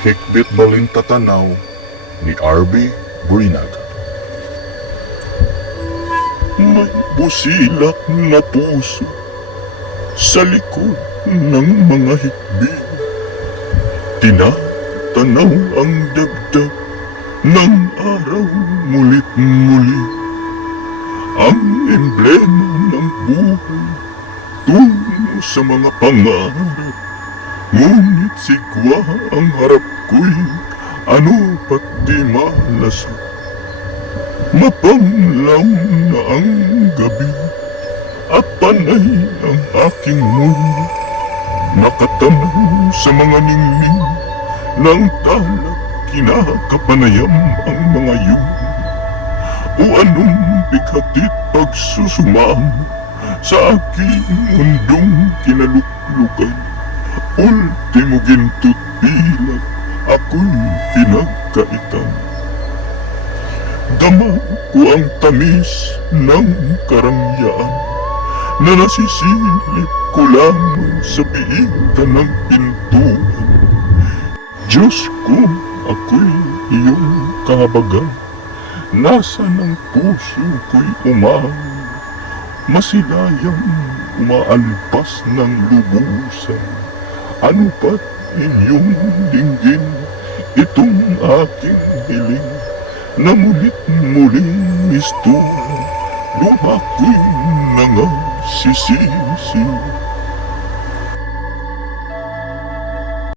Hikbit Balintatanaw ni R.B. Burinag. May busilak na puso sa likod ng mga hikbi. Tinatanaw ang dagdag ng araw mulit muli. Ang emblema ng buhay tungo sa mga pangarap. Ngunit sigwa ang harap ko'y ano pat di malasak. Mapanglaw na ang gabi at panay ang aking mundo. Nakatanaw sa mga ningning ng talak kinakapanayam ang mga yun. O anong bighatit pagsusumamo sa aking mundong kinaluklukan. Ultimo gintot bilag ako'y pinagkaitan. Dama ko ang tamis ng karangyaan na nasisilip ko lamang sa piitan ng pintuan. Diyos ko, ako'y iyong kahabagan. Nasa ng puso ko'y umaw. Masilayang umaalpas ng lubusan. Ano ba't inyong dinggin itong aking hiling na mulit muling mistuhan luha ko'y nangasisisi